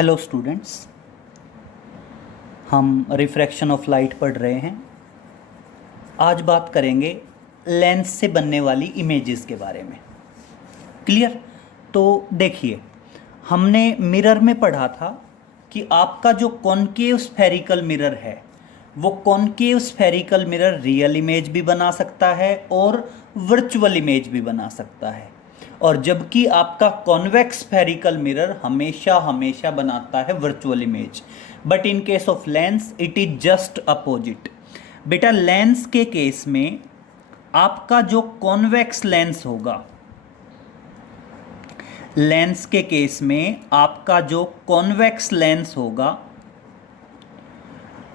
Hello students, हम refraction of light पढ़ रहे हैं। आज बात करेंगे लेंस से बनने वाली इमेजेस के बारे में। क्लियर? तो देखिए, हमने मिरर में पढ़ा था कि आपका जो कॉनकेव स्फेरिकल मिरर है वो concave spherical mirror real image भी बना सकता है और वर्चुअल इमेज भी बना सकता है, और जबकि आपका कॉन्वेक्स स्फेरिकल मिरर हमेशा हमेशा बनाता है virtual image. But in case of lens it is just opposite. बेटा, लेंस के केस में आपका जो कॉन्वेक्स लेंस होगा, लेंस के केस में आपका जो कॉन्वेक्स लेंस होगा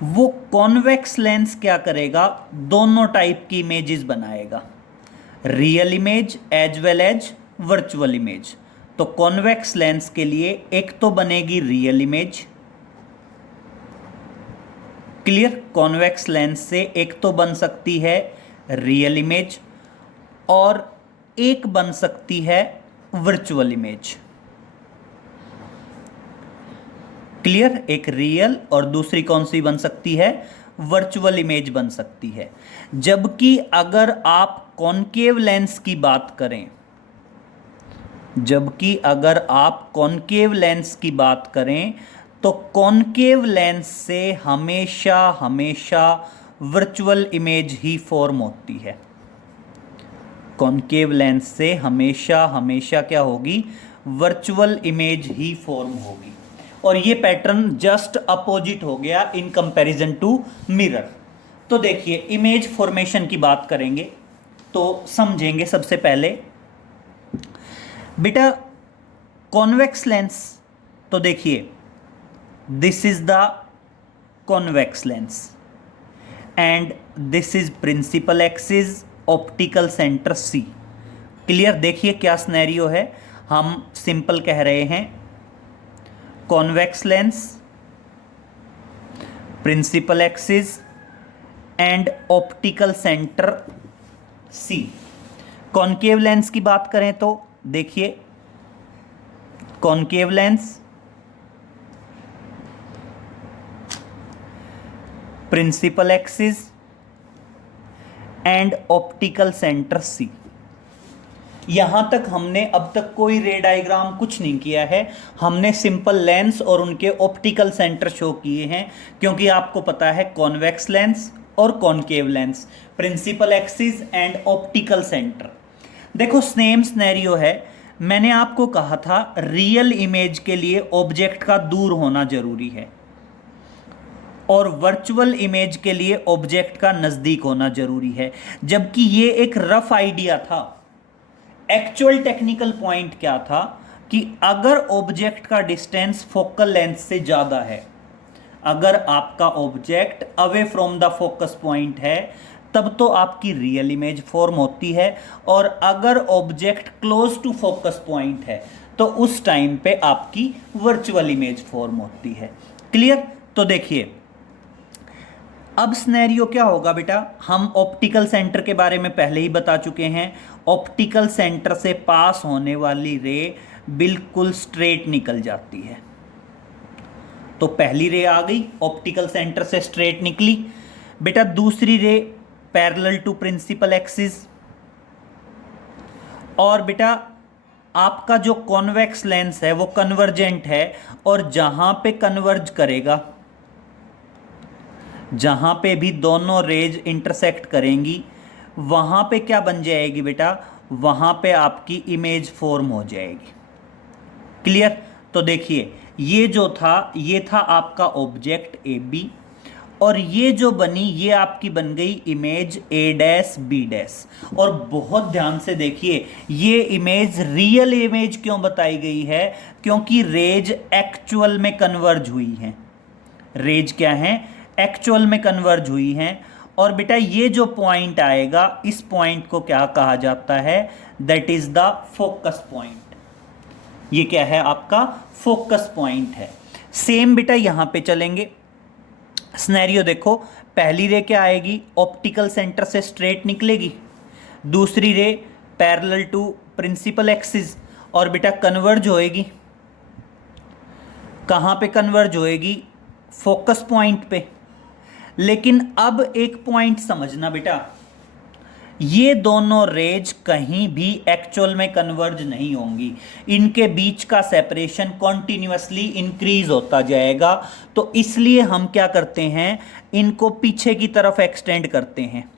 वो कॉन्वेक्स लेंस क्या करेगा, दोनों टाइप की इमेजेस बनाएगा, real image as well as virtual image. तो कॉन्वेक्स लेंस के लिए एक तो बनेगी real image. Clear? Convex lens से एक तो बन सकती है रियल इमेज और एक बन सकती है वर्चुअल इमेज। क्लियर? एक रियल और दूसरी कौन सी बन सकती है, वर्चुअल इमेज बन सकती है। जबकि अगर आप कॉनकेव लेंस की बात करें, जबकि अगर आप कॉनकेव लेंस की बात करें तो कॉनकेव लेंस से हमेशा हमेशा वर्चुअल इमेज ही फॉर्म होती है। कॉनकेव लेंस से हमेशा हमेशा क्या होगी, वर्चुअल इमेज ही फॉर्म होगी। और ये पैटर्न जस्ट अपोजिट हो गया इन कंपैरिजन टू मिरर। तो देखिए, इमेज फॉर्मेशन की बात करेंगे तो समझेंगे सबसे पहले। बेटा, कॉन्वेक्स लेंस, तो देखिए this is the convex lens and this is principal axis, optical centre C. Clear? देखिए क्या सिनेरियो है, हम सिंपल कह रहे हैं convex lens, principal axis and optical centre C. Concave lens की बात करें तो देखिए, concave lens, principal axis and optical centre C. यहां तक हमने अब तक कोई रे डायग्राम कुछ नहीं किया है, हमने सिंपल लेंस और उनके ऑप्टिकल सेंटर शो किए हैं, क्योंकि आपको पता है कॉन्वेक्स लेंस और concave lens, principal axis and optical centre. देखो सेम सिनेरियो है, मैंने आपको कहा था रियल इमेज के लिए ऑब्जेक्ट का दूर होना जरूरी है और वर्चुअल इमेज के लिए ऑब्जेक्ट का नजदीक होना जरूरी है, जबकि ये एक रफ आइडिया था। एक्चुअल टेक्निकल पॉइंट क्या था कि अगर ऑब्जेक्ट का डिस्टेंस फोकल लेंथ से ज्यादा है, अगर आपका object away from the focus point है तब तो आपकी रियल इमेज फॉर्म होती है, और अगर object close to focus point है तो उस टाइम पे आपकी वर्चुअल इमेज फॉर्म होती है। क्लियर? तो देखिए अब सिनेरियो क्या होगा बेटा, हम ऑप्टिकल सेंटर के बारे में पहले ही बता चुके हैं। ऑप्टिकल सेंटर से पास होने वाली रे बिल्कुल स्ट्रेट निकल जाती है। तो पहली रे आ गई, ऑप्टिकल सेंटर से स्ट्रेट निकली। बेटा दूसरी ray parallel to principal axis, और बेटा आपका जो कॉन्वेक्स लेंस है वो कन्वर्जेंट है, और जहां पे कन्वर्ज करेगा, जहां पे भी दोनों रेज इंटरसेक्ट करेंगी वहां पे क्या बन जाएगी बेटा, वहां पे आपकी इमेज फॉर्म हो जाएगी। क्लियर? तो देखिए ये जो था ये था आपका ऑब्जेक्ट ए बी, और ये जो बनी ये आपकी बन गई image A dash B dash. और बहुत ध्यान से देखिए, ये इमेज रियल इमेज क्यों बताई गई है, क्योंकि रेज एक्चुअल में कन्वर्ज हुई हैं। रेज क्या है, एक्चुअल में कन्वर्ज हुई हैं। और बेटा ये जो पॉइंट आएगा इस पॉइंट को क्या कहा जाता है, that is the focus point. ये क्या है, आपका फोकस पॉइंट है। सेम बेटा यहां पे चलेंगे, सिनेरियो देखो, पहली रे क्या आएगी, ऑप्टिकल सेंटर से स्ट्रेट निकलेगी, दूसरी ray parallel to principal axis और बेटा कन्वर्ज होएगी। कहाँ पे कन्वर्ज होएगी? फोकस पॉइंट पे। लेकिन अब एक पॉइंट समझना बेटा, ये दोनों रेज कहीं भी एक्चुअल में कन्वर्ज नहीं होंगी, इनके बीच का सेपरेशन कॉन्टिन्यूसली इंक्रीज होता जाएगा। तो इसलिए हम क्या करते हैं, इनको पीछे की तरफ एक्सटेंड करते हैं।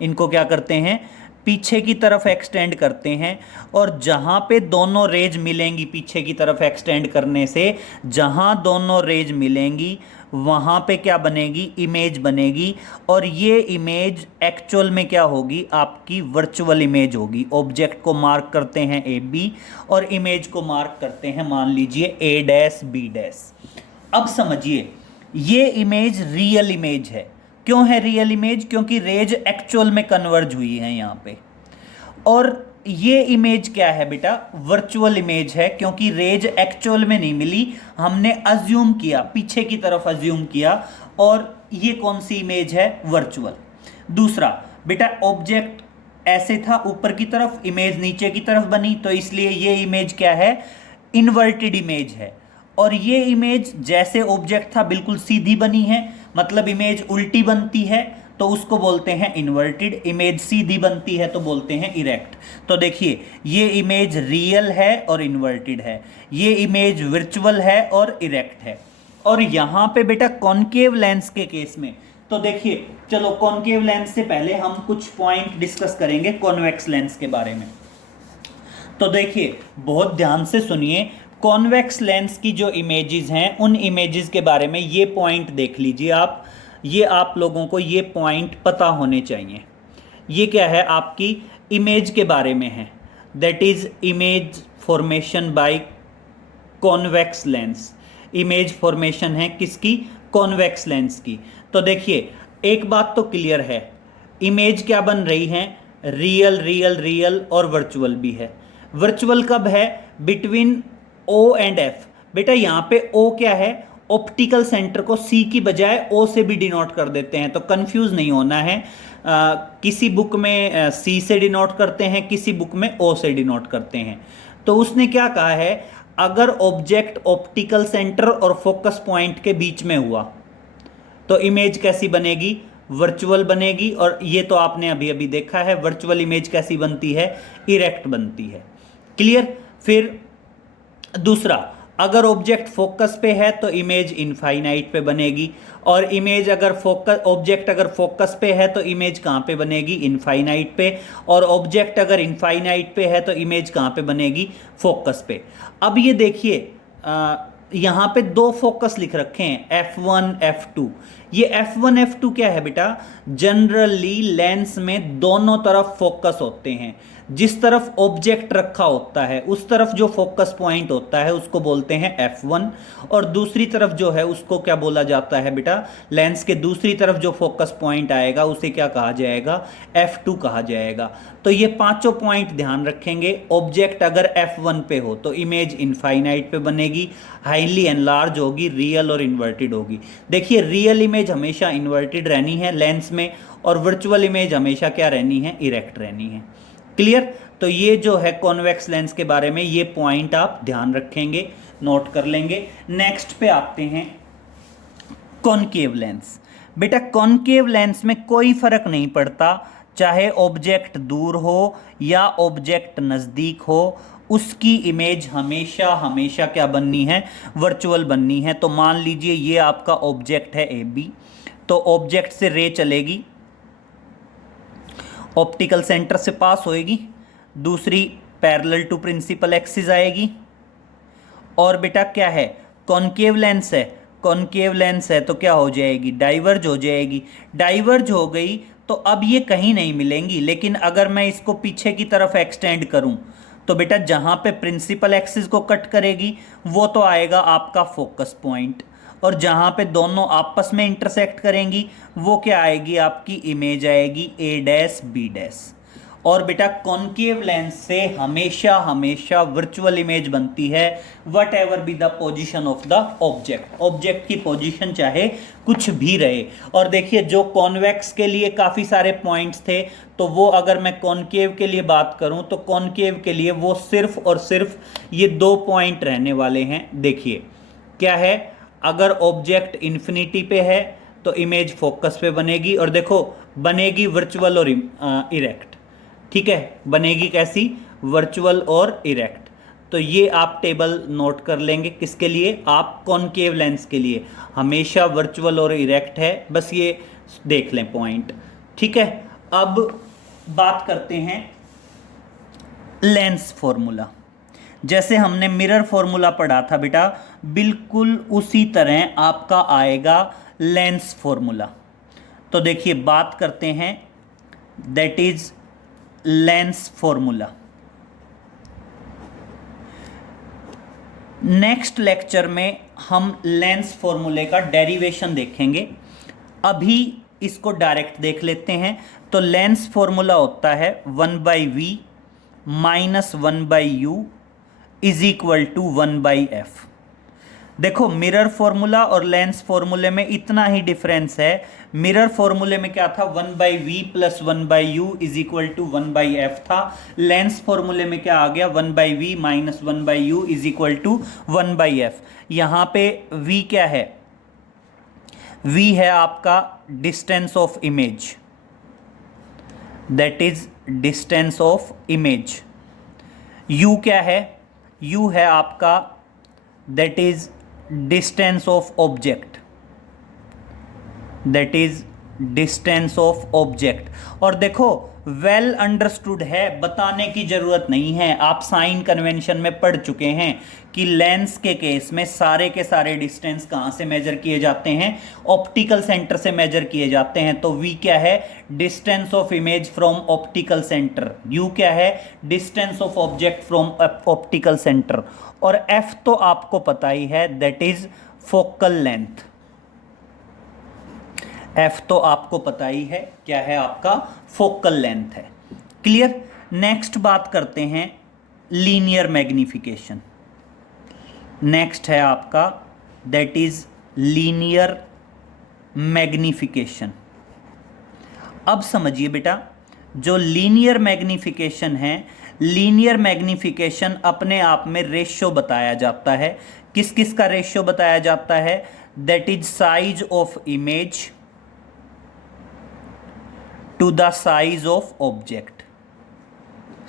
इनको क्या करते हैं? पीछे की तरफ एक्सटेंड करते हैं। और जहाँ पे दोनों रेज मिलेंगी, पीछे की तरफ एक्सटेंड करने से जहाँ दोनों रेज मिलेंगी वहाँ पे क्या बनेगी? इमेज बनेगी। और ये इमेज एक्चुअल में क्या होगी? आपकी वर्चुअल इमेज होगी। ऑब्जेक्ट को मार्क करते हैं ए बी और इमेज को मार्क करते हैं मान लीजिए ए डैश बी डैश। अब समझिए, ये इमेज रियल इमेज है। क्यों है रियल इमेज? क्योंकि रेज एक्चुअल में कन्वर्ज हुई है यहाँ पे। और ये इमेज क्या है बेटा? वर्चुअल इमेज है, क्योंकि रेज एक्चुअल में नहीं मिली, हमने अज्यूम किया, पीछे की तरफ अज्यूम किया। और ये कौन सी इमेज है? वर्चुअल। दूसरा बेटा, ऑब्जेक्ट ऐसे था ऊपर की तरफ, इमेज नीचे की तरफ बनी, तो इसलिए ये इमेज क्या है? इन्वर्टेड इमेज है। और ये इमेज जैसे ऑब्जेक्ट था बिल्कुल सीधी बनी है, मतलब इमेज उल्टी बनती है तो उसको बोलते हैं इन्वर्टेड। इमेज सीधी बनती है तो बोलते हैं इरेक्ट। तो देखिए, ये इमेज रियल है और इन्वर्टेड है, ये इमेज वर्चुअल है और इरेक्ट है। और यहाँ पे बेटा कॉनकेव लेंस के केस में, तो देखिए, चलो कॉनकेव लेंस से पहले हम कुछ पॉइंट डिस्कस करेंगे कॉन्वेक्स लेंस के बारे में। तो देखिए, बहुत ध्यान से सुनिए, कॉन्वेक्स लेंस की जो इमेजेस हैं उन इमेजेस के बारे में ये पॉइंट देख लीजिए आप। ये आप लोगों को ये पॉइंट पता होने चाहिए। ये क्या है? आपकी इमेज के बारे में है। That is image formation by convex lens. Image formation है किसकी? कॉन्वेक्स लेंस की। तो देखिए, एक बात तो क्लियर है, इमेज क्या बन रही है? रियल रियल रियल और वर्चुअल भी है। वर्चुअल कब है? Between O and F. बेटा यहाँ पे ओ क्या है? ऑप्टिकल सेंटर को सी की बजाय ओ से भी डिनोट कर देते हैं, तो कंफ्यूज नहीं होना है। किसी बुक में सी से डिनोट करते हैं, किसी बुक में ओ से डिनोट करते हैं। तो उसने क्या कहा है? अगर ऑब्जेक्ट ऑप्टिकल सेंटर और फोकस पॉइंट के बीच में हुआ तो इमेज कैसी बनेगी? वर्चुअल बनेगी। और ये तो आपने अभी अभी देखा है, वर्चुअल इमेज कैसी बनती है? इरेक्ट बनती है। क्लियर? फिर दूसरा, अगर ऑब्जेक्ट फोकस पे है तो इमेज इनफाइनाइट पे बनेगी। और इमेज अगर फोकस, ऑब्जेक्ट अगर फोकस पे है तो इमेज कहाँ पे बनेगी? इनफाइनाइट पे। और ऑब्जेक्ट अगर इनफाइनाइट पे है तो इमेज कहाँ पे बनेगी? फोकस पे। अब ये देखिए, यहाँ पे दो फोकस लिख रखे हैं, F1 F2। ये F1 F2 क्या है बेटा? जनरली लेंस में दोनों तरफ फोकस होते हैं। जिस तरफ ऑब्जेक्ट रखा होता है उस तरफ जो फोकस पॉइंट होता है उसको बोलते हैं F1, और दूसरी तरफ जो है उसको क्या बोला जाता है बेटा? लेंस के दूसरी तरफ जो फोकस पॉइंट आएगा उसे क्या कहा जाएगा? F2 कहा जाएगा। तो ये पांचों पॉइंट ध्यान रखेंगे। ऑब्जेक्ट अगर F1 पे हो तो इमेज इनफाइनाइट पे बनेगी, हाईली एनलार्ज होगी, रियल और इन्वर्टेड होगी। देखिए, रियल इमेज हमेशा इन्वर्टेड रहनी है लेंस में, और वर्चुअल इमेज हमेशा क्या रहनी है? इरेक्ट रहनी है। क्लियर? तो ये जो है कॉन्वेक्स लेंस के बारे में ये पॉइंट आप ध्यान रखेंगे, नोट कर लेंगे। नेक्स्ट पे आते हैं कॉनकेव लेंस। बेटा कॉनकेव लेंस में कोई फर्क नहीं पड़ता, चाहे ऑब्जेक्ट दूर हो या ऑब्जेक्ट नज़दीक हो, उसकी इमेज हमेशा हमेशा क्या बननी है? वर्चुअल बननी है। तो मान लीजिए ये आपका ऑब्जेक्ट है ए बी, तो ऑब्जेक्ट से रे चलेगी, ऑप्टिकल सेंटर से पास होएगी, दूसरी पैरेलल टू प्रिंसिपल एक्सिस आएगी। और बेटा क्या है? कॉनकेव लेंस है। कॉनकेव लेंस है तो क्या हो जाएगी? डाइवर्ज हो जाएगी। डाइवर्ज हो गई तो अब ये कहीं नहीं मिलेंगी। लेकिन अगर मैं इसको पीछे की तरफ एक्सटेंड करूं तो बेटा जहां पे प्रिंसिपल एक्सिस को कट करेगी वो तो आएगा आपका फोकस पॉइंट, और जहां पे दोनों आपस में इंटरसेक्ट करेंगी वो क्या आएगी? आपकी इमेज आएगी ए डैश बी डैश। और बेटा कॉनकेव लेंस से हमेशा हमेशा वर्चुअल इमेज बनती है, what ever be the position of the object. Object की पोजिशन चाहे कुछ भी रहे। और देखिए, जो कॉन्वेक्स के लिए काफ़ी सारे पॉइंट्स थे, तो वो अगर मैं कॉनकेव के लिए बात करूं तो कॉनकेव के लिए वो सिर्फ और सिर्फ ये दो पॉइंट रहने वाले हैं। देखिए, क्या है, अगर ऑब्जेक्ट इन्फिनिटी पे है तो इमेज फोकस पे बनेगी, और देखो बनेगी वर्चुअल और इरेक्ट। ठीक है, बनेगी कैसी, वर्चुअल और इरेक्ट। तो ये आप टेबल नोट कर लेंगे, किसके लिए, आप कॉनकेव लेंस के लिए हमेशा वर्चुअल और इरेक्ट है, बस ये देख लें पॉइंट। ठीक है, अब बात करते हैं लेंस फॉर्मूला। जैसे हमने मिरर फॉर्मूला पढ़ा था बेटा, बिल्कुल उसी तरह आपका आएगा लेंस फॉर्मूला। तो देखिए बात करते हैं, that is lens formula. Next lecture में हम लेंस फॉर्मूले का डेरिवेशन देखेंगे, अभी इसको डायरेक्ट देख लेते हैं। तो लेंस फॉर्मूला होता है 1/v minus 1/u is equal to 1/f। देखो मिरर फॉर्मूला और लेंस फॉर्मूले में इतना ही डिफरेंस है। मिरर फॉर्मूले में क्या था, 1/v plus 1/u is equal to 1/f था। लेंस फॉर्मूले में क्या आ गया, 1/v minus 1/u is equal to 1/f। यहां पे v क्या है, v है आपका distance of image, that is distance of image. u क्या है, u है आपका that is distance of object, that is distance of object. और देखो वेल अंडरस्टूड है, बताने की जरूरत नहीं है, आप साइन कन्वेंशन में पढ़ चुके हैं कि लेंस के केस में सारे के सारे डिस्टेंस कहां से मेजर किए जाते हैं, ऑप्टिकल सेंटर से मेजर किए जाते हैं। तो v क्या है, distance of image from optical centre, u क्या है, distance of object from optical centre, और f तो आपको पता ही है, that is focal length. f तो आपको पता ही है क्या है, आपका फोकल लेंथ है। क्लियर। नेक्स्ट बात करते हैं लीनियर मैग्निफिकेशन। नेक्स्ट है आपका दैट इज लीनियर मैग्निफिकेशन। अब समझिए बेटा, जो लीनियर मैग्निफिकेशन है, लीनियर मैग्निफिकेशन अपने आप में रेशियो बताया जाता है। किस किस का रेशियो बताया जाता है, that is size of image to the size of object,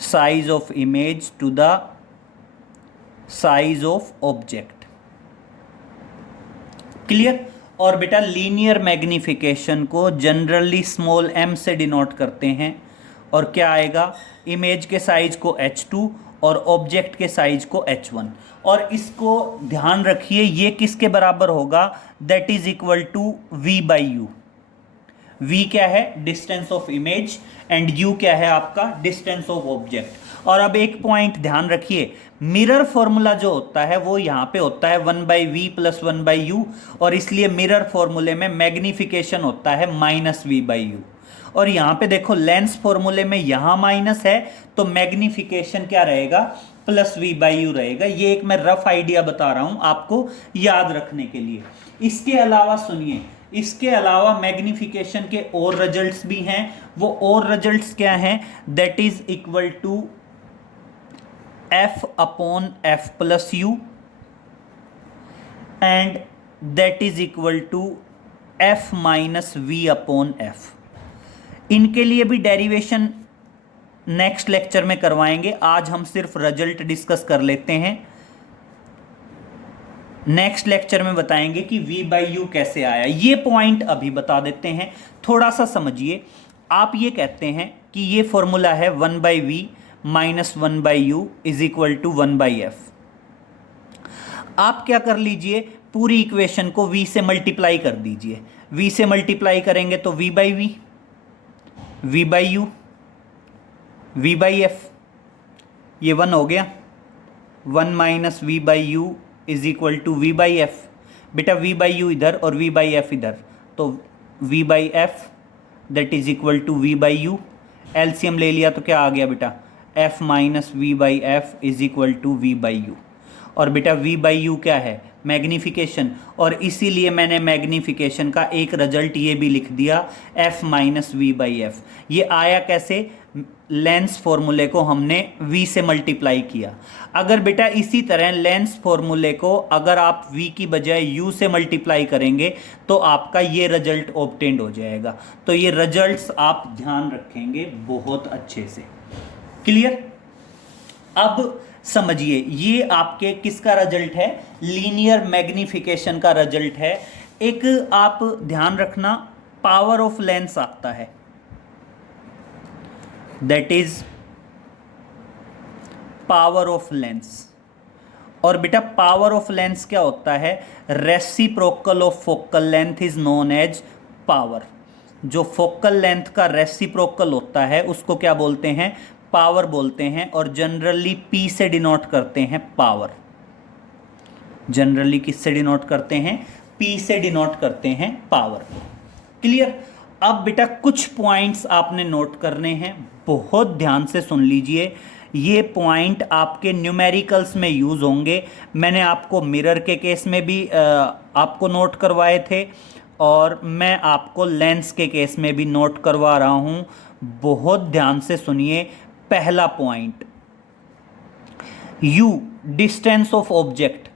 size of image to the size of object। Clear. और बेटा लीनियर मैग्निफिकेशन को जनरली स्मॉल m से डिनोट करते हैं, और क्या आएगा, इमेज के साइज को h2 और ऑब्जेक्ट के साइज को h1। और इसको ध्यान रखिए, ये किसके बराबर होगा, that is equal to v/u। v क्या है, distance of image, and u क्या है आपका, डिस्टेंस ऑफ ऑब्जेक्ट। और अब एक पॉइंट ध्यान रखिए, मिरर फॉर्मूला जो होता है वो यहां पे होता है 1/v प्लस 1/u, और इसलिए मिरर फॉर्मूले में मैग्निफिकेशन होता है -v/u। और यहां पे देखो लेंस फॉर्मूले में यहां माइनस है, तो मैग्निफिकेशन क्या रहेगा, +v/u रहेगा। ये एक मैं रफ आइडिया बता रहा हूं आपको याद रखने के लिए। इसके अलावा सुनिए, इसके अलावा मैग्निफिकेशन के और रिजल्ट्स भी हैं। वो और रिजल्ट्स क्या हैं, that is equal to f/f+u and that is equal to f-v/f। इनके लिए भी डेरिवेशन नेक्स्ट लेक्चर में करवाएंगे, आज हम सिर्फ रिजल्ट डिस्कस कर लेते हैं। नेक्स्ट लेक्चर में बताएंगे कि v/u कैसे आया। ये पॉइंट अभी बता देते हैं, थोड़ा सा समझिए। आप ये कहते हैं कि ये फॉर्मूला है 1/v minus 1/u is equal to 1/f। आप क्या कर लीजिए, पूरी इक्वेशन को v से मल्टीप्लाई कर दीजिए। v से मल्टीप्लाई करेंगे तो v/v, v/u, v/f, ये 1 हो गया। 1 minus v/u is equal to v/f। बेटा v/u इधर और v/f इधर, तो v/f that is equal to v/u। LCM ले लिया तो क्या आ गया बेटा, f minus v/f is equal to v/u। और बेटा v/u क्या है, मैग्निफिकेशन, और इसीलिए मैंने मैग्निफिकेशन का एक रिजल्ट ये भी लिख दिया f माइनस v/f। ये आया कैसे, लेंस फॉर्मूले को हमने v से मल्टीप्लाई किया। अगर बेटा इसी तरह लेंस फॉर्मूले को अगर आप v की बजाय u से मल्टीप्लाई करेंगे तो आपका ये रिजल्ट ऑब्टेन्ड हो जाएगा। तो ये रिजल्ट्स आप ध्यान रखेंगे बहुत अच्छे से। क्लियर? अब समझिए ये आपके किसका रिजल्ट है? लीनियर मैग्निफिकेशन का रिजल्ट है। एक आप ध्यान रखना, पावर ऑफ लेंस आता है, that is power of lens. और बेटा पावर ऑफ लेंस क्या होता है? Reciprocal of focal length is known as power. जो फोकल लेंथ का रेसिप्रोकल होता है उसको क्या बोलते हैं? पावर बोलते हैं। और जनरली P से डिनोट करते हैं पावर। जनरली किससे डिनोट करते हैं? P से डिनोट करते हैं पावर। क्लियर? अब बेटा कुछ पॉइंट्स आपने नोट करने हैं, बहुत ध्यान से सुन लीजिए। ये पॉइंट आपके न्यूमेरिकल्स में यूज़ होंगे। मैंने आपको मिरर के केस में भी आपको नोट करवाए थे और मैं आपको लेंस के केस में भी नोट करवा रहा हूँ। बहुत ध्यान से सुनिए। पहला point, u distance of object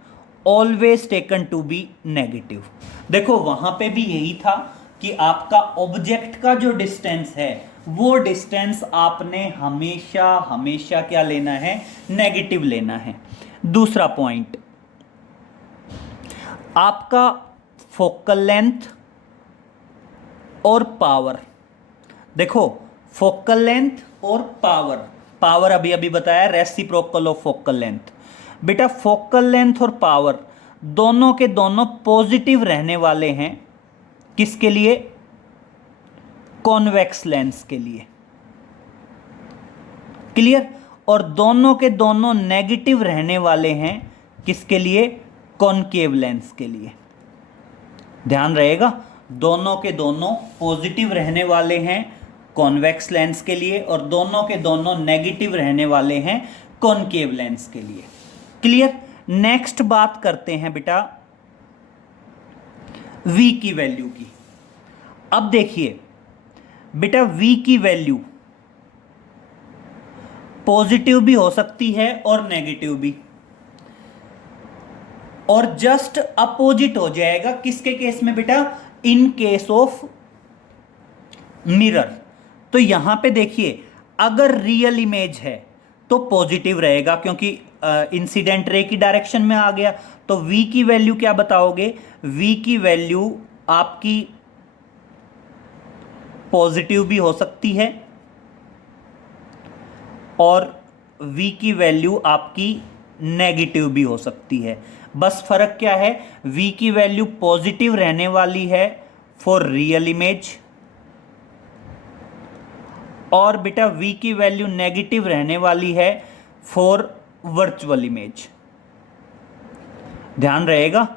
always taken to be negative. देखो वहां पे भी यही था कि आपका ऑब्जेक्ट का जो डिस्टेंस है वो डिस्टेंस आपने हमेशा हमेशा क्या लेना है? नेगेटिव लेना है। दूसरा पॉइंट, आपका फोकल लेंथ और पावर। देखो फोकल लेंथ और पावर, पावर अभी अभी बताया रेसिप्रोकल ऑफ फोकल लेंथ। बेटा फोकल लेंथ और पावर दोनों के दोनों पॉजिटिव रहने वाले हैं। किसके लिए? कॉन्वेक्स लेंस के लिए। क्लियर? और दोनों के दोनों नेगेटिव रहने वाले हैं किसके लिए? कॉनकेव लेंस के लिए। ध्यान रहेगा, दोनों के दोनों पॉजिटिव रहने वाले हैं कॉन्वेक्स लेंस के लिए और दोनों के दोनों नेगेटिव रहने वाले हैं कॉनकेव लेंस के लिए। क्लियर? नेक्स्ट बात करते हैं बेटा v की वैल्यू की। अब देखिए बेटा v की वैल्यू पॉजिटिव भी हो सकती है और नेगेटिव भी, और जस्ट अपोजिट हो जाएगा किसके केस में बेटा? In case of mirror. तो यहां पे देखिए अगर रियल इमेज है तो पॉजिटिव रहेगा क्योंकि इंसिडेंट रे की डायरेक्शन में आ गया। तो v की वैल्यू क्या बताओगे? v की वैल्यू आपकी पॉजिटिव भी हो सकती है और v की वैल्यू आपकी नेगेटिव भी हो सकती है। बस फर्क क्या है? v की वैल्यू पॉजिटिव रहने वाली है फॉर रियल इमेज और बेटा v की वैल्यू नेगेटिव रहने वाली है फॉर वर्चुअल इमेज। ध्यान रहेगा,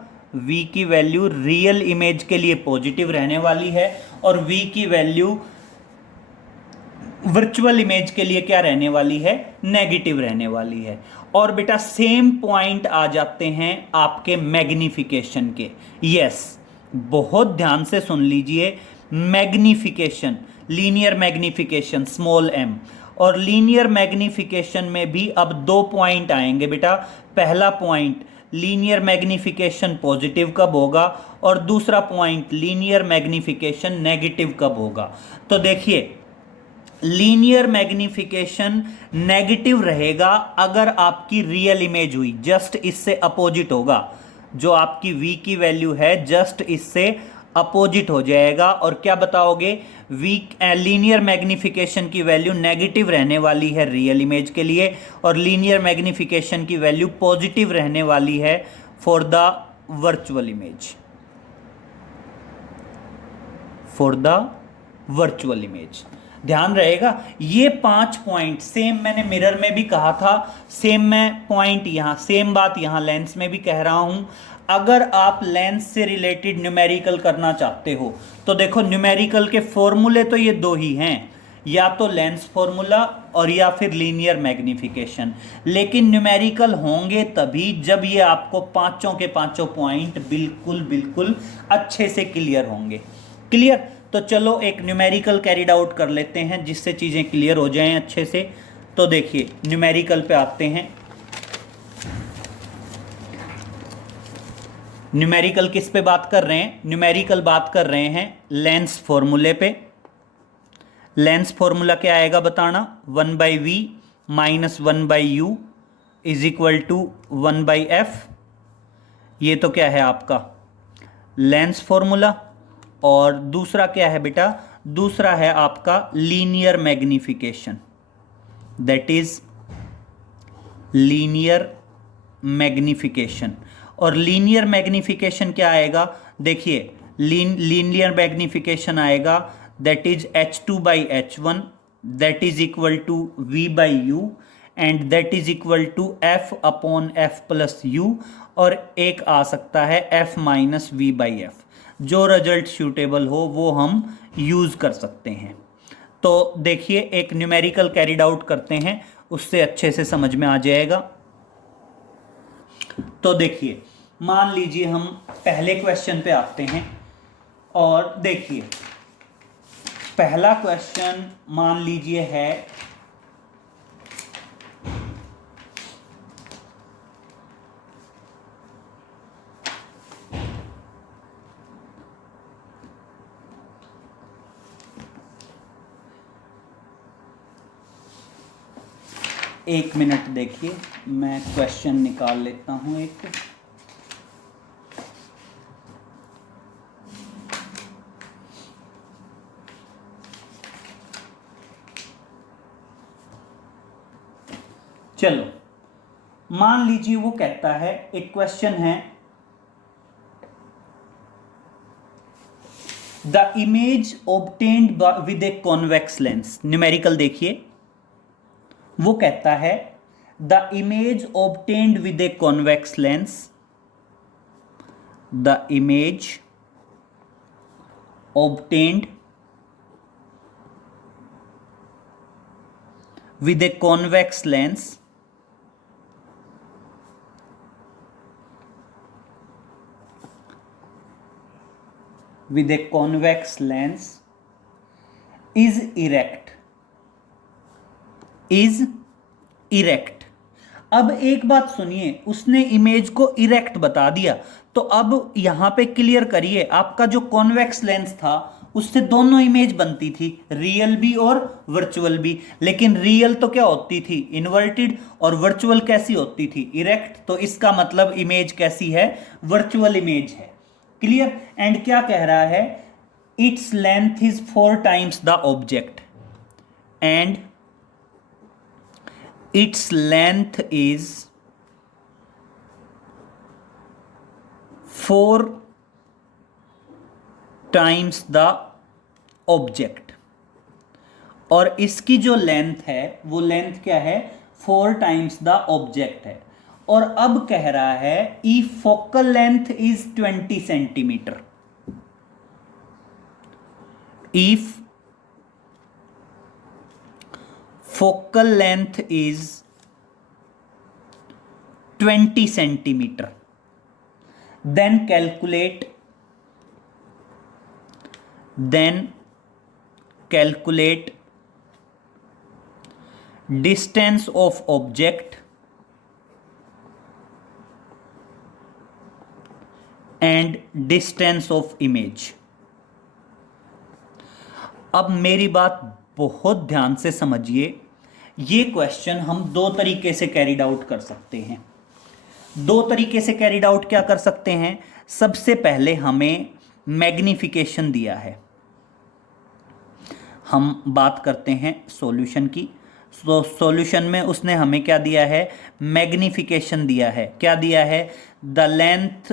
v की वैल्यू रियल इमेज के लिए पॉजिटिव रहने वाली है और v की वैल्यू वर्चुअल इमेज के लिए क्या रहने वाली है? नेगेटिव रहने वाली है। और बेटा सेम पॉइंट आ जाते हैं आपके मैग्निफिकेशन के। यस, बहुत ध्यान से सुन लीजिए। Magnification, linear magnification small m, और लीनियर मैग्निफिकेशन में भी अब दो पॉइंट आएंगे बेटा। पहला पॉइंट, लीनियर मैग्निफिकेशन पॉजिटिव कब होगा, और दूसरा पॉइंट लीनियर मैग्निफिकेशन नेगेटिव कब होगा। तो देखिए लीनियर मैग्निफिकेशन नेगेटिव रहेगा अगर आपकी रियल इमेज हुई, जस्ट इससे अपोजिट होगा। जो आपकी v की वैल्यू है जस्ट इससे अपोजिट हो जाएगा। और क्या बताओगे? लीनियर मैग्निफिकेशन की वैल्यू नेगेटिव रहने वाली है रियल इमेज के लिए और लीनियर मैग्निफिकेशन की वैल्यू पॉजिटिव रहने वाली है for the virtual image. For the virtual image ध्यान रहेगा। ये 5 पॉइंट सेम मैंने मिरर में भी कहा था, सेम मैं पॉइंट यहाँ, सेम बात यहाँ लेंस में भी कह रहा हूँ। अगर आप लेंस से रिलेटेड न्यूमेरिकल करना चाहते हो तो देखो न्यूमेरिकल के फॉर्मूले तो ये दो ही हैं, या तो लेंस फॉर्मूला और या फिर लीनियर मैग्निफिकेशन। लेकिन न्यूमेरिकल होंगे तभी जब ये आपको पांचों के पांचों पॉइंट बिल्कुल बिल्कुल अच्छे से क्लियर होंगे। क्लियर? तो चलो एक न्यूमेरिकल कैरिड आउट कर लेते हैं जिससे चीज़ें क्लियर हो जाएं अच्छे से। तो देखिए न्यूमेरिकल पे आते हैं। न्यूमेरिकल किस पे बात कर रहे हैं? न्यूमेरिकल बात कर रहे हैं लेंस फॉर्मूले पे। लेंस फॉर्मूला क्या आएगा बताना? 1/v minus 1/u is equal to 1/f। ये तो क्या है आपका लेंस फॉर्मूला। और दूसरा क्या है बेटा? दूसरा है आपका linear magnification, that is linear magnification. और लीनियर मैग्निफिकेशन क्या आएगा? देखिए लीनियर मैग्निफिकेशन आएगा that is h2/h1 that is equal to v/u and that is equal to f/f+u। और एक आ सकता है f माइनस v/f। जो रिजल्ट सूटेबल हो वो हम यूज कर सकते हैं। तो देखिए एक न्यूमेरिकल कैरिड आउट करते हैं, उससे अच्छे से समझ में आ जाएगा। तो देखिए मान लीजिए हम पहले क्वेश्चन पे आते हैं और देखिए पहला क्वेश्चन मान लीजिए है एक मिनट, देखिए मैं क्वेश्चन निकाल लेता हूं एक। चलो मान लीजिए वो कहता है, एक क्वेश्चन है the image obtained with a convex lens. Numerical देखिए वो कहता है the image obtained with a convex lens, the image obtained with a convex lens is erect। अब एक बात सुनिए, उसने इमेज को इरेक्ट बता दिया, तो अब यहां पे क्लियर करिए, आपका जो कॉन्वेक्स लेंस था उससे दोनों इमेज बनती थी, रियल भी और वर्चुअल भी। लेकिन रियल तो क्या होती थी? इन्वर्टेड। और वर्चुअल कैसी होती थी? इरेक्ट। तो इसका मतलब इमेज कैसी है? वर्चुअल इमेज है। क्लियर। एंड क्या कह रहा है? Its length is 4 times the object and its length is 4 times the object. और इसकी जो लेंथ है वो लेंथ क्या है? 4 टाइम्स द ऑब्जेक्ट है। और अब कह रहा है if focal length is 20 centimetre, if focal length is 20 centimetre then calculate distance of object and distance of image। अब मेरी बात बहुत ध्यान से समझिए, ये क्वेश्चन हम दो तरीके से कैरिड आउट कर सकते हैं। दो तरीके से कैरिड आउट क्या कर सकते हैं? सबसे पहले हमें मैग्निफिकेशन दिया है, हम बात करते हैं सॉल्यूशन की। तो सॉल्यूशन में उसने हमें क्या दिया है? मैग्निफिकेशन दिया है। क्या दिया है? द लेंथ,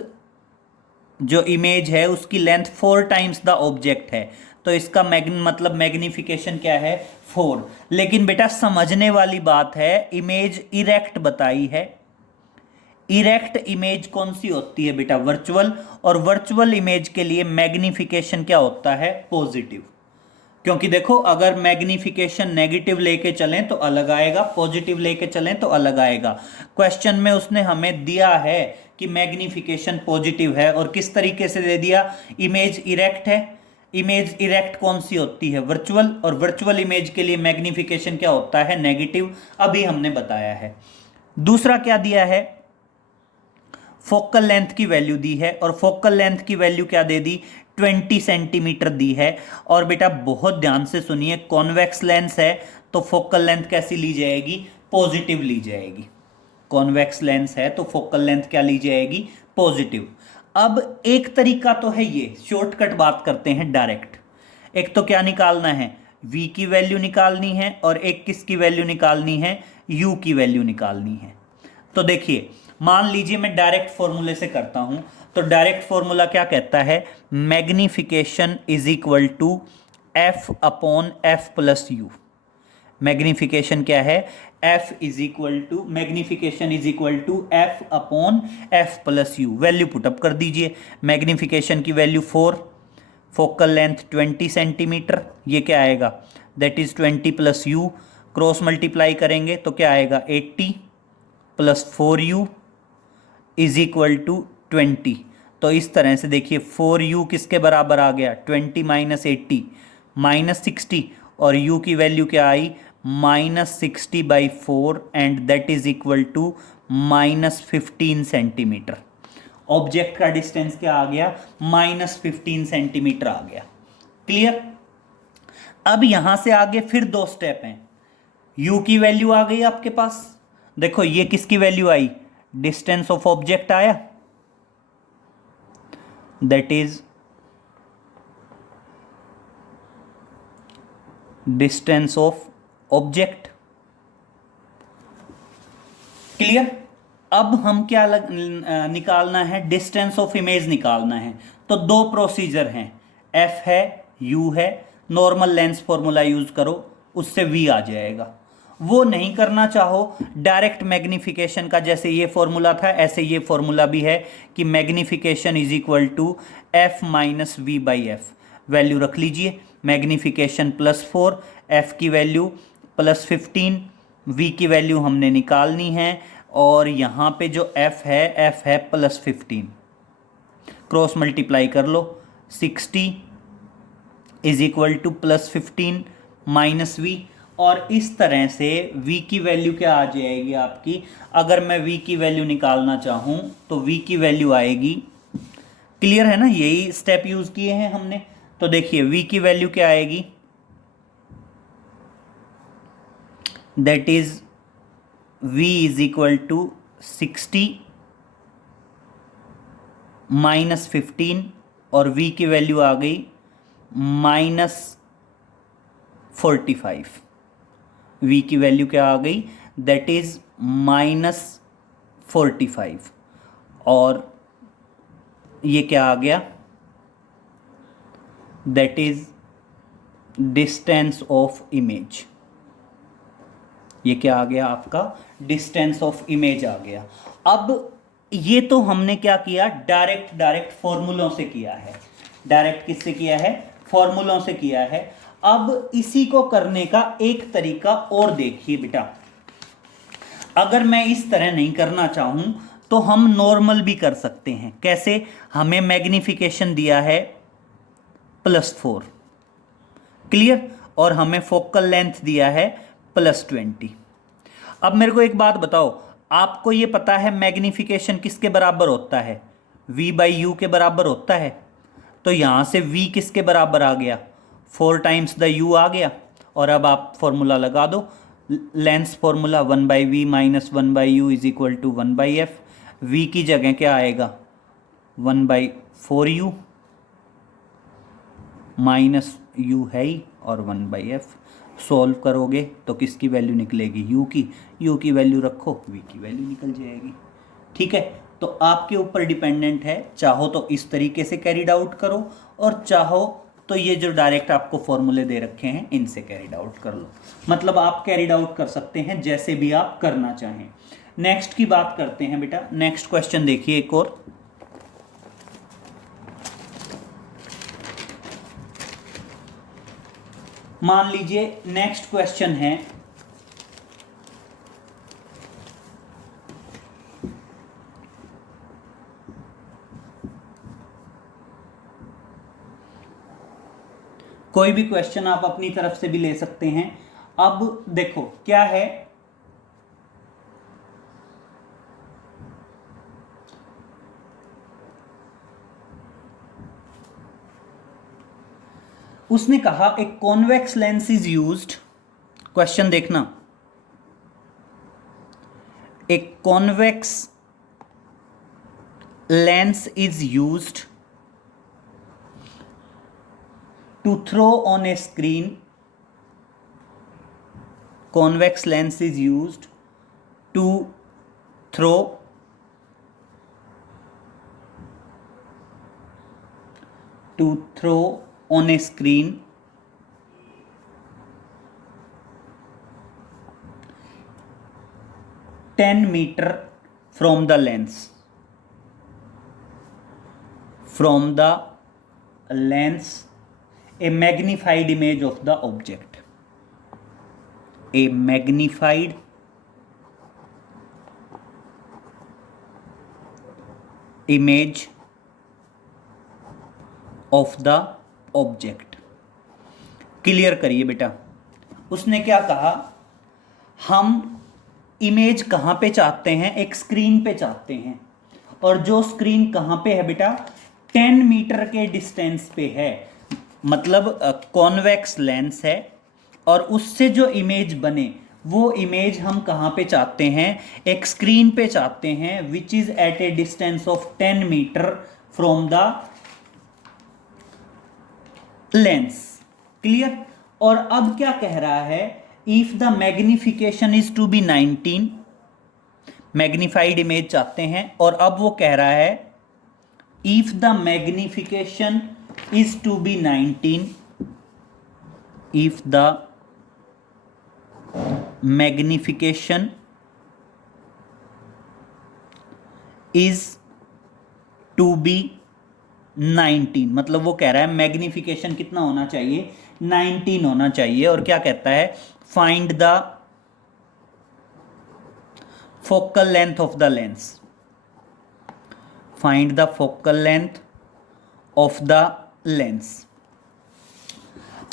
जो इमेज है उसकी लेंथ 4 टाइम्स द ऑब्जेक्ट है, तो इसका मतलब मैग्निफिकेशन क्या है? 4। लेकिन बेटा समझने वाली बात है, इमेज इरेक्ट बताई है। इरेक्ट इमेज कौन सी होती है बेटा? वर्चुअल। और वर्चुअल इमेज के लिए मैग्निफिकेशन क्या होता है? पॉजिटिव। क्योंकि देखो अगर मैग्निफिकेशन नेगेटिव लेके चलें तो अलग आएगा, पॉजिटिव लेके चलें तो अलग आएगा। क्वेश्चन में उसने हमें दिया है कि मैग्निफिकेशन पॉजिटिव है। और किस तरीके से दे दिया? इमेज इरेक्ट है इमेज इरेक्ट कौन सी होती है, वर्चुअल, और वर्चुअल इमेज के लिए मैग्निफिकेशन क्या होता है, नेगेटिव, अभी हमने बताया है। दूसरा क्या दिया है, फोकल लेंथ की वैल्यू दी है, और फोकल लेंथ की वैल्यू क्या दे दी, 20 सेंटीमीटर दी है। और बेटा बहुत ध्यान से सुनिए, कॉन्वेक्स लेंस है तो फोकल लेंथ कैसी ली जाएगी, पॉजिटिव ली जाएगी। कॉन्वेक्स लेंस है तो फोकल लेंथ क्या ली जाएगी, पॉजिटिव। अब एक तरीका तो है ये, शॉर्टकट बात करते हैं डायरेक्ट। एक तो क्या निकालना है, v की वैल्यू निकालनी है, और एक किसकी वैल्यू निकालनी है, u की वैल्यू निकालनी है। तो देखिए, मान लीजिए मैं डायरेक्ट फॉर्मूले से करता हूं, तो डायरेक्ट फॉर्मूला क्या कहता है, magnification is equal to f upon f plus u. Magnification क्या है, f is equal to, magnification is equal to f upon f plus u. Value put up कर दीजिए, मैग्निफिकेशन की वैल्यू 4, फोकल लेंथ 20 सेंटीमीटर, ये क्या आएगा, that is 20 plus you, cross multiply करेंगे तो क्या आएगा, 80 plus 4u is equal to 20। तो इस तरह से देखिए 4u किसके बराबर आ गया, 20 माइनस 80 माइनस 60, और u की वैल्यू क्या आई, -60/4, and that is equal to -15 centimetre. Object का डिस्टेंस क्या आ गया, -15 सेंटीमीटर आ गया। क्लियर। अब यहां से आगे फिर दो स्टेप हैं, u की वैल्यू आ गई आपके पास, देखो ये किसकी वैल्यू आई, डिस्टेंस ऑफ ऑब्जेक्ट आया, that is distance of object. Clear. अब हम क्या निकालना है, डिस्टेंस ऑफ इमेज निकालना है। तो दो प्रोसीजर हैं, एफ है, यू है, नॉर्मल लेंस फॉर्मूला यूज करो, उससे वी आ जाएगा। वो नहीं करना चाहो, डायरेक्ट मैग्निफिकेशन का जैसे ये फॉर्मूला था ऐसे ये फॉर्मूला भी है कि magnification is equal to f minus v by f. Value रख लीजिए, मैग्निफिकेशन +4, एफ की वैल्यू +15, वी की वैल्यू हमने निकालनी है, और यहाँ पे जो f है +15, क्रॉस मल्टीप्लाई कर लो, 60 is equal to +15 minus v, और इस तरह से v की वैल्यू क्या आ जाएगी आपकी, अगर मैं v की वैल्यू निकालना चाहूँ तो v की वैल्यू आएगी, क्लियर है ना, यही स्टेप यूज किए हैं हमने। तो देखिए v की वैल्यू क्या आएगी, that is v is equal to 60 -15, और v की वैल्यू आ गई -45। v की वैल्यू क्या आ गई, दैट इज -45, और ये क्या आ गया, that is distance of image. ये क्या आ गया आपका, डिस्टेंस ऑफ इमेज आ गया। अब ये तो हमने क्या किया, डायरेक्ट फॉर्मूलों से किया है, डायरेक्ट किससे किया है, फॉर्मूलों से किया है। अब इसी को करने का एक तरीका और देखिए बेटा, अगर मैं इस तरह नहीं करना चाहूं तो हम नॉर्मल भी कर सकते हैं। कैसे, हमें मैग्निफिकेशन दिया है +4, क्लियर, और हमें फोकल लेंथ दिया है +20। अब मेरे को एक बात बताओ, आपको ये पता है मैग्निफिकेशन किसके बराबर होता है, v/u के बराबर होता है। तो यहां से v किसके बराबर आ गया, 4 टाइम्स द u आ गया, और अब आप फॉर्मूला लगा दो, lens formula 1/v minus 1/u is equal to 1/f। v की जगह क्या आएगा, 1/4u माइनस u है ही, और 1/f। सॉल्व करोगे तो किसकी वैल्यू निकलेगी, u की वैल्यू रखो, v की वैल्यू निकल जाएगी। ठीक है, तो आपके ऊपर डिपेंडेंट है, चाहो तो इस तरीके से कैरिड आउट करो, और चाहो तो ये जो डायरेक्ट आपको फॉर्मूले दे रखे हैं इनसे कैरिड आउट कर लो। मतलब आप कैरिड आउट कर सकते हैं जैसे भी आप करना चाहें। नेक्स्ट की बात करते हैं बेटा, नेक्स्ट क्वेश्चन देखिए एक और, मान लीजिए नेक्स्ट क्वेश्चन है, कोई भी क्वेश्चन आप अपनी तरफ से भी ले सकते हैं। अब देखो क्या है, उसने कहा एक convex lens is used, question देखना, एक convex lens is used to throw on a screen, convex lens is used to throw on a screen 10 meter from the lens, a magnified image of the object, a magnified image of the object। Clear करिए बेटा, उसने क्या कहा, हम image कहाँ पे चाहते हैं, एक स्क्रीन पे चाहते हैं, और जो स्क्रीन कहाँ पे है बेटा, 10 मीटर के डिस्टेंस पे है, मतलब कॉन्वेक्स लेंस है, और उससे जो इमेज बने वो इमेज हम कहाँ पे चाहते हैं, एक स्क्रीन पे चाहते हैं, which is at a distance of 10 metre from the lens. Clear. और अब क्या कह रहा है, if the magnification is to be 19, magnified image चाहते हैं, और अब वो कह रहा है if the magnification is to be 19, if the magnification is to be 19, मतलब वो कह रहा है मैग्निफिकेशन कितना होना चाहिए, 19 होना चाहिए। और क्या कहता है, find the focal length of the lens, find the focal length of the lens.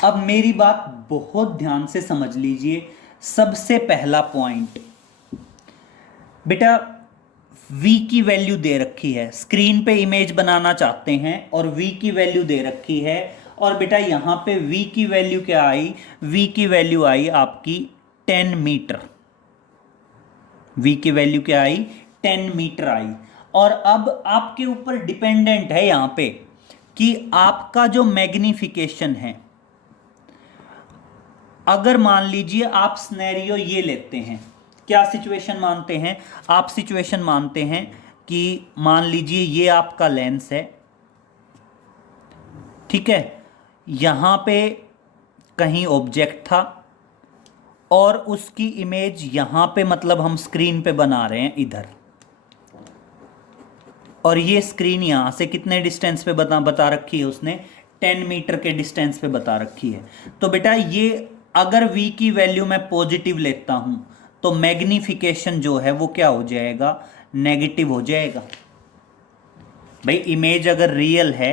अब मेरी बात बहुत ध्यान से समझ लीजिए। सबसे पहला पॉइंट बेटा, v की वैल्यू दे रखी है, स्क्रीन पे इमेज बनाना चाहते हैं और v की वैल्यू दे रखी है, और बेटा यहाँ पे v की वैल्यू क्या आई, v की वैल्यू आई आपकी 10 मीटर, v की वैल्यू क्या आई, 10 मीटर आई। और अब आपके ऊपर डिपेंडेंट है यहाँ पे कि आपका जो मैग्निफिकेशन है, अगर मान लीजिए आप स्नैरियो ये लेते हैं, क्या सिचुएशन मानते हैं आप, सिचुएशन मानते हैं कि मान लीजिए ये आपका लेंस है, ठीक है, यहाँ पे कहीं ऑब्जेक्ट था और उसकी इमेज यहाँ पे, मतलब हम स्क्रीन पे बना रहे हैं इधर, और ये स्क्रीन यहाँ से कितने डिस्टेंस पे बता रखी है उसने, 10 मीटर के डिस्टेंस पे बता रखी है। तो बेटा ये अगर v की वैल्यू मैं पॉजिटिव लेता हूं तो मैग्निफिकेशन जो है वो क्या हो जाएगा, नेगेटिव हो जाएगा। भाई इमेज अगर रियल है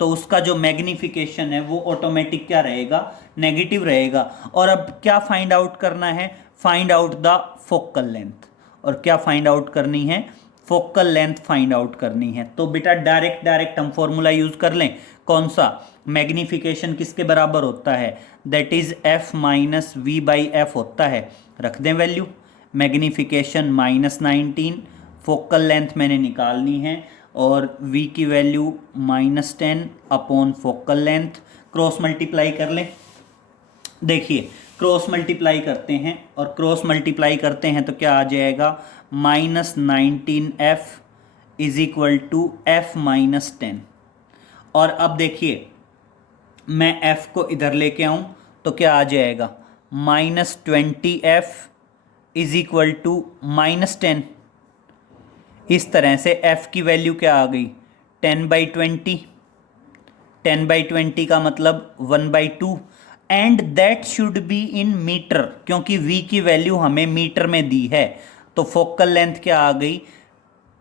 तो उसका जो मैग्निफिकेशन है वो ऑटोमेटिक क्या रहेगा, नेगेटिव रहेगा। और अब क्या फाइंड आउट करना है, find out the focal length, और क्या फाइंड आउट करनी है, फोकल लेंथ फाइंड आउट करनी है। तो बेटा डायरेक्ट हम फॉर्मूला यूज कर लें, कौन सा, मैग्निफिकेशन किसके बराबर होता है, that is f minus v by f होता है। रख दें वैल्यू, मैग्निफिकेशन -19, फोकल लेंथ मैंने निकालनी है, और v की value -10 upon focal length, cross multiply कर लें। देखिए क्रॉस मल्टीप्लाई करते हैं, और क्रॉस मल्टीप्लाई करते हैं तो क्या आ जाएगा, -19f is equal to f minus 10। और अब देखिए मैं f को इधर लेके आऊं तो क्या आ जाएगा, -20f इज इक्वल टू -10। इस तरह से f की वैल्यू क्या आ गई, 10/20, 10/20 का मतलब 1/2, and that should be in metre, क्योंकि v की वैल्यू हमें मीटर में दी है, तो फोकल लेंथ क्या आ गई,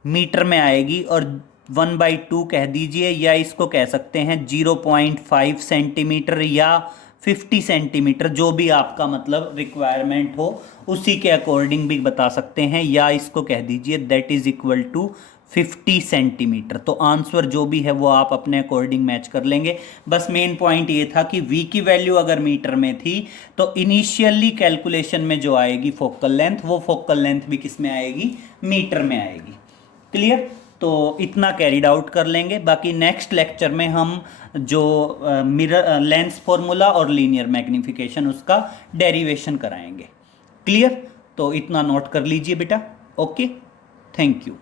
मीटर में आएगी। और 1/2 कह दीजिए, या इसको कह सकते हैं 0.5 सेंटीमीटर या 50 सेंटीमीटर, जो भी आपका मतलब रिक्वायरमेंट हो उसी के अकॉर्डिंग भी बता सकते हैं, या इसको कह दीजिए that is equal to 50 centimetre. तो आंसर जो भी है वो आप अपने अकॉर्डिंग मैच कर लेंगे। बस मेन पॉइंट ये था कि v की वैल्यू अगर मीटर में थी तो इनिशियली कैलकुलेशन में जो आएगी फोकल लेंथ, वो फोकल लेंथ भी किस में आएगी, मीटर में आएगी। क्लियर? तो इतना कैरिड आउट कर लेंगे। बाकी नेक्स्ट लेक्चर में हम जो मिरर लेंस फॉर्मूला और लीनियर मैग्निफिकेशन उसका डेरिवेशन कराएंगे। क्लियर? तो इतना नोट कर लीजिए बेटा। Okay, thank you.